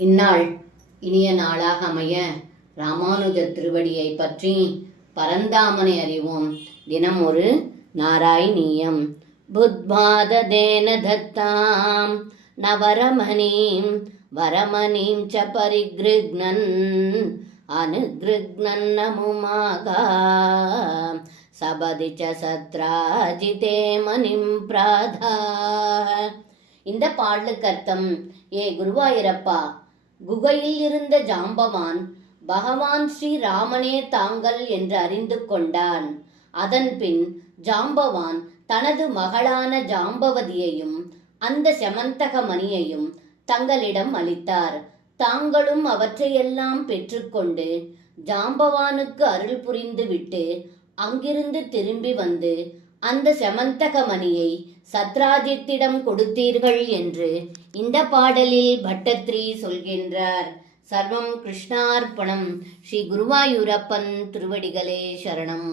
இந்நாள் இனிய நாளாக அமைய ராமானுஜ திருவடியை பற்றி பரந்தாமனை அறிவோம். தினம் ஒரு நாராயணீயம். புத்பாததேன தத்தாம் நவரமணீம் வரமணீம் ச பரிக்ருக்னன் அனுக்ருக்னன் நமுமாகா சபதி ச சத்ராஜிதே மணிம் பிராதா. இந்த பாடலுக்கு அர்த்தம்: ஏ குருவாயூரப்பா, குகையில் இருந்த ஜாம்பவான் பகவான் ஸ்ரீ ராமனே தாங்கள் என்று அறிந்து கொண்டான். அதன் பின் ஜாம்பவான் தனது மகளான ஜாம்பவதியையும் அந்த செமந்தக மணியையும் தங்களிடம் அளித்தார். தாங்களும் அவற்றையெல்லாம் பெற்றுக்கொண்டு ஜாம்பவானுக்கு அருள் புரிந்து விட்டு அங்கிருந்து திரும்பி வந்து அந்த செமந்தக மணியை சத்ராஜித்திடம் கொடுத்தீர்கள் என்று இந்த பாடலில் பட்டத்ரி சொல்கின்றார். சர்வம் கிருஷ்ணார்ப்பணம். ஸ்ரீ குருவாயூரப்பன் திருவடிகளே சரணம்.